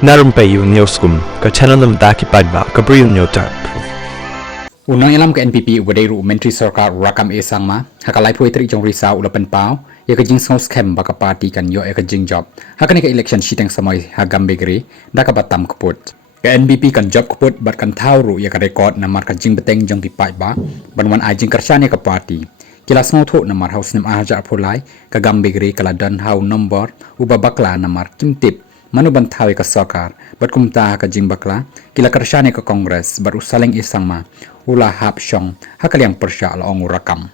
Narum payu newskum ka channel daki padba ka briu newtar. Unang ilam ka NPP ubadai ru menteri sarkar rakam esangma hakalai poetri jong risa ulapan pau ya ka jing sngos kem baka party kan yo ya ka jing job hakani ka election shiteng samai hagam begre da ka batam kaput ka NPP kan job kaput bat kan thau ru ya ka record namar ka jing beteng jong pipai ba banwan a jing karsane ka party kila sngo tho namar haus nem aja apolai ka gam begre kala dan hau nomor uba bakla namar kimtip manu bantawi ka sarkar bat kumta ka jing bakla kila karsane ka kongres bar usaleng isangma ula hap syong hakaliang persya laong rakam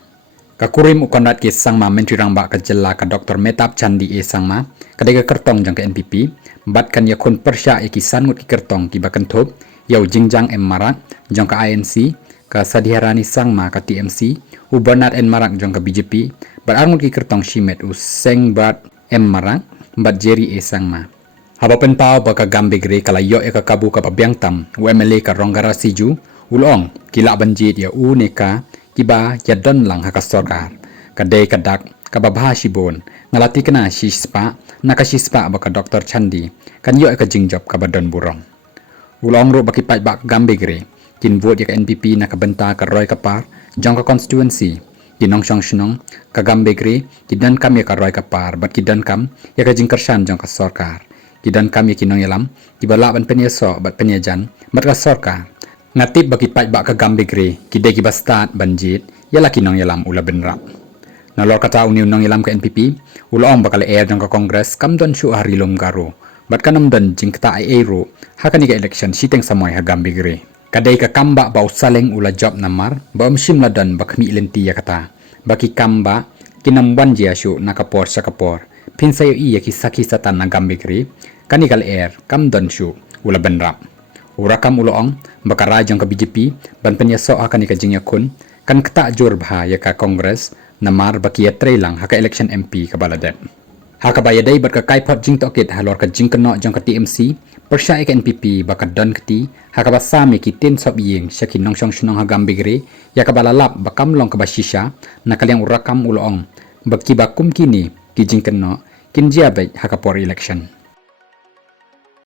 ka kurim ukondat ke sangma menteri rangba ka jella ka Dr. Metap Chandi sangma kadai ka kertong jang ka NPP bat kan yakun persya ki sangut ki kertong ki bakan thop yau jingjang marak jang ka INC ka sadiharani sangma ka TMC u Bernard marak jang ka BJP bat arngut ki kertong shimet u seng bat marak bat Jerry sangma habapen pau baka gambe gre kala yo ka kabu ka pabyang tam UMLA ka ronggara siju ulong kila banjit ya neka kiba yadon lang haka sarkar kadai kadak kababha shibon ngalati kana shispa nakashispa baka Dr. Chandi kan yo ka jingjob ka badon burong ulong ro baki pai bak gambe gre kin vote ya ka NPP nakabenta ka roy ka par jong ka constituency kinong syong shnong ka gambe gre kidan kam ya ka roy ka par bat kidan kam ya ka jingkarsan jong ka sarkar kidan kami kinong yalam kibala ban penyeso bat penyejan bat ka sarkar ngatip bagi pai bak ka gambe gre kidai ki bastat banjit yala kinong yalam ula benrap nalor kata uni unong yalam ka NPP ula ong bakal air jong ka kongres kam don syu hari lom garo bat kanam don jing kata ai ro hakani ka election siteng samoy ha gambe gre kadai ka kamba ba usaleng ula job namar ba umshim ladan bakmi lenti ya kata baki kamba kinam wan jia syu nakapor sakapor pinsayo iya ki saki satan na gambe gre kanikal air kam don syu ula benrap urakam uloong bakara jang ka BJP ban penyeso akan ka jingya kun kan kata jor bha ya ka kongres namar bakia trailang haka election MP ka baladet haka bayadai bat ka kaipot jing tokit halor ka jing keno jang ka TMC persya ka NPP baka don kti haka basami ki tin sob ying syakin nong syong shunong hagam bigre ya ka balalap bakam long ka basisha nakaliang urakam uloong baki bakum kini ki jing keno kinjia haka por election